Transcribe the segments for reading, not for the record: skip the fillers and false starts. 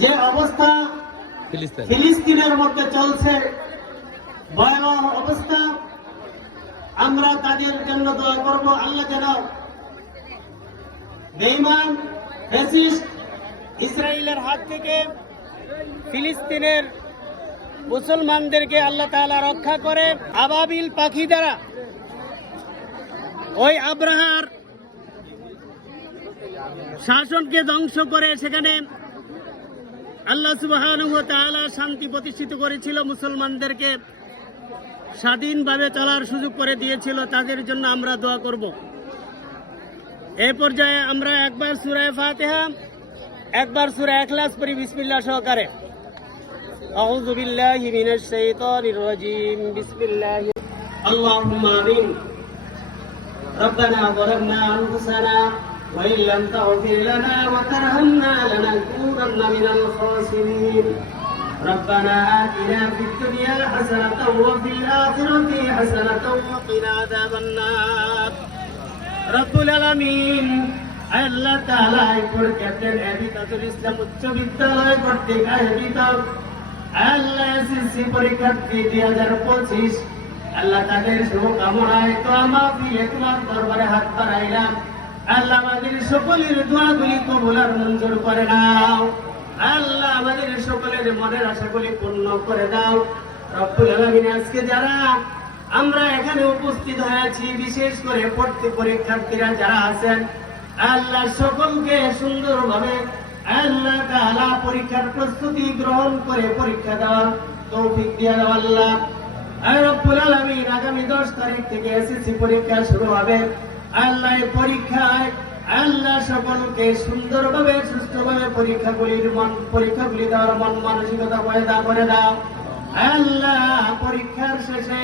যে অবস্থা ফিলিস্তিনের মধ্যে চলছে, ভয়াবহ অবস্থা, আমরা তাদের জন্য দোয়া করব। আল্লাহ যেন বেঈমান ফ্যাসিস্ট ইসরায়েলের হাত থেকে ফিলিস্তিনের মুসলমানদেরকে আল্লাহ তাআলা রক্ষা করে। আবাবিল পাখি দ্বারা ওই আব্রাহার শাসনকে ধ্বংস করে সেখানে আল্লাহ সুবহানাহু ওয়া তাআলা শান্তি প্রতিষ্ঠিত করেছিল, মুসলমানদেরকে স্বাধীনভাবে চলার সুযোগ করে দিয়েছিল। তাদের জন্য আমরা দোয়া করব। এই পর্যায়ে আমরা একবার সূরা ফাতিহা, একবার সূরা ইখলাস পড়ি বিসমিল্লাহ সহকারে। আউযু বিল্লাহি মিনাশ শাইতানির রাজীম। বিসমিল্লাহ। আল্লাহুম্মা আমিন। রব্বানা যালামনা আনফুসানা وإن لم تغفر لنا وترحمنا لنكونن من الخاسرين ربنا آتنا في الدنيا حسنة وفي الآخرة حسنة وقنا عذاب النار رب العالمين আল্লাহ তাআলা এই ক্যাপ্টেন এবিতাতুল ইসলাম উচ্চ বিদ্যালয় কর্তৃক আয়োজিত আল্লাহ এসএসসি পরীক্ষার্থী 2025 আল্লাহ তাদের শুভকামনায় তো মাহফিলে তোমার দরবারে হাত বাড়াইলাম। আল্লাহ আমাদের সকলের দোয়াগুলি কবুল আর মঞ্জুর করে নাও। আল্লাহ আমাদের সকলের মনের আশাগুলি পূর্ণ করে দাও রব্বুল আলামিন। আজকে যারা আমরা এখানে উপস্থিত হয়েছি, বিশেষ করে পরীক্ষার্থীরা যারা আছেন, আল্লাহ সকলকে সুন্দরভাবে আল্লাহ তাআলা পরীক্ষার প্রস্তুতি গ্রহণ করে পরীক্ষা দেওয়ার তৌফিক দিয়ে দাও আল্লাহ রব্বুল আলামিন। আগামী 10 তারিখ থেকে এসএসসি পরীক্ষা শুরু হবে। আল্লাহ এই পরীক্ষায় আল্লাহ সকলকে সুন্দরভাবে সুষ্ঠুভাবে পরীক্ষাগুলি দেওয়ার মন মানসিকতা পয়দা করে দাও আল্লাহ। পরীক্ষার শেষে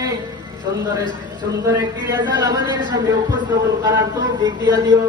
সুন্দর একটি রেজাল্ট আমাদের সামনে উপস্থাপন করার তৌফিক দিয়ে দিও।